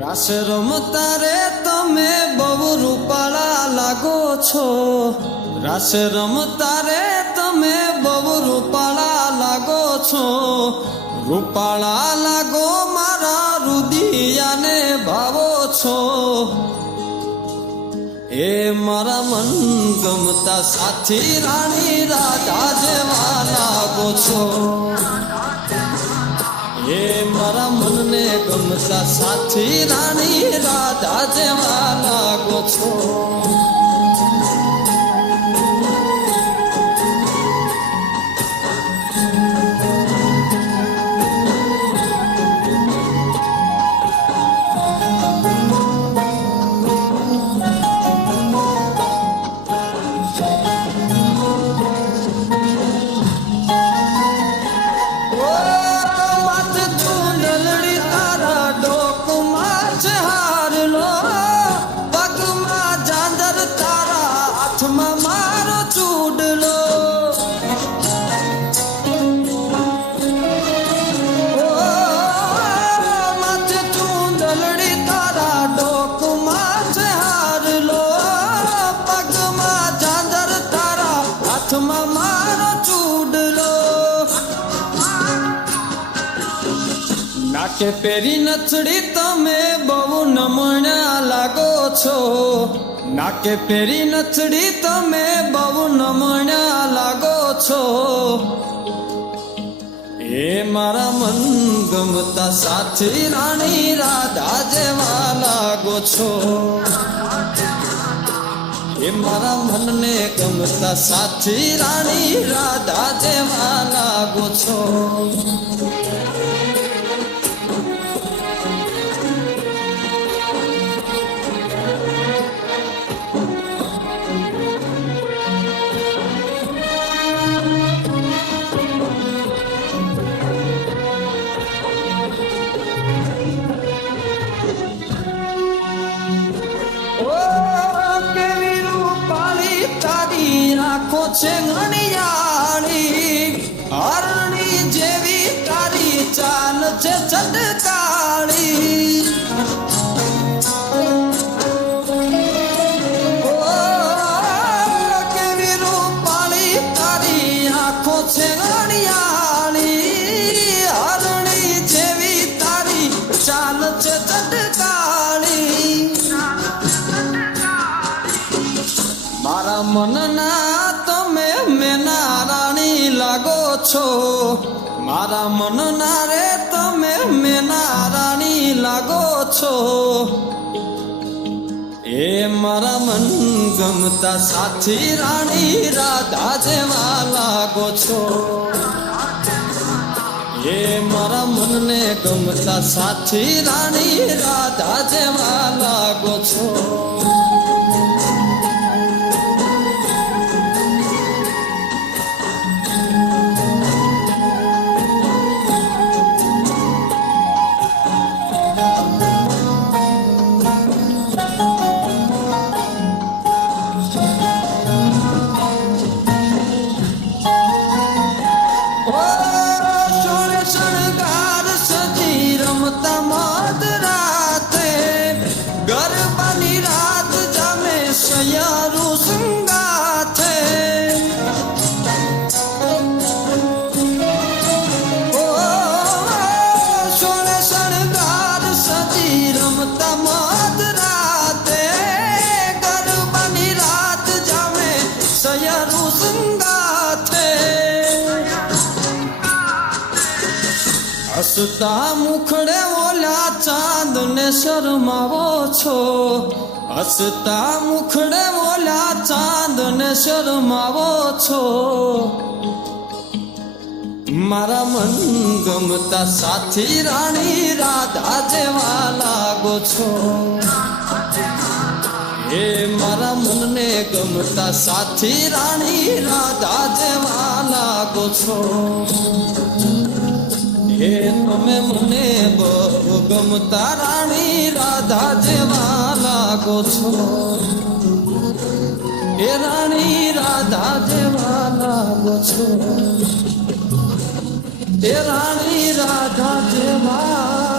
રાસ રમતા રે તમે બહુ રૂપાળા લાગો છો. રાસ રમતા રે તમે બહુ રૂપાળા લાગો છો. રૂપાળા લાગો મારા રુદિયાને ભાવો છો. એ મારા મન ગમતા સાથી રાણી રાધા જેવા લાગો છો. એ મારા મનને ગમતા સાથી રાણી રાધા જેવા લાગો છો. મારો ચૂડલો માથે ચૂંદલડી તારા ડોકમાં છે હારલો. પગમાં ઝાંઝર તારા હાથમાં મારો ચૂડલો. નાકે પેરી નથડી તમે બહુ નમણ્યા લાગો છો. નાકે પેરી નથડી તમે બહુ નમણ્યા લાગો છો. એ મારા મન ગમતા સાથી રાણી રાધા જેવા લાગો છો. એ મારા મનને ગમતા સાથી રાણી રાધા જેવા લાગો છો. આંખો છે ઘણિયાળી હરણી જેવી તારી ચાલ છે ચટકાળી. કેવી રૂપાળી તારી આંખો છે ઘણિયાળી હરણી જેવી તારી ચાલ છે ચટકાળી. મારા મનના તમે મેના રાણી લાગો છો. મારા મનના રે તમે મેના રાણી લાગો છો. એ મારા મન ગમતા સાથી રાણી રાધા જેવા લાગો છો. એ મારા મનને ગમતા સાથી રાણી રાધા જેવા લાગો છો. ગરબાની રાત જામે સયારું સંગાથે. સોળે શણગાર સજી રમતા મધ રાતે. ગરબાની રાત જામે સયારું સંગાથે. હસતા મુખડે ઓલા ચાંદ ને શરમાવો છો. હસતા મુખડે ઓલા ચાંદ ને શરમાવો છો. મારા મન ગમતા સાથી રાણી રાધા જેવા લાગો છો. એ મારા મનને ગમતા સાથી રાણી રાધા જેવા લાગો છો. એ તમે મને બહુ ગમતા રાણી રાધા જેવા લાગો છો. એ રાણી રાધા જેવા લાગો છો. એ રાણી રાધા જેવા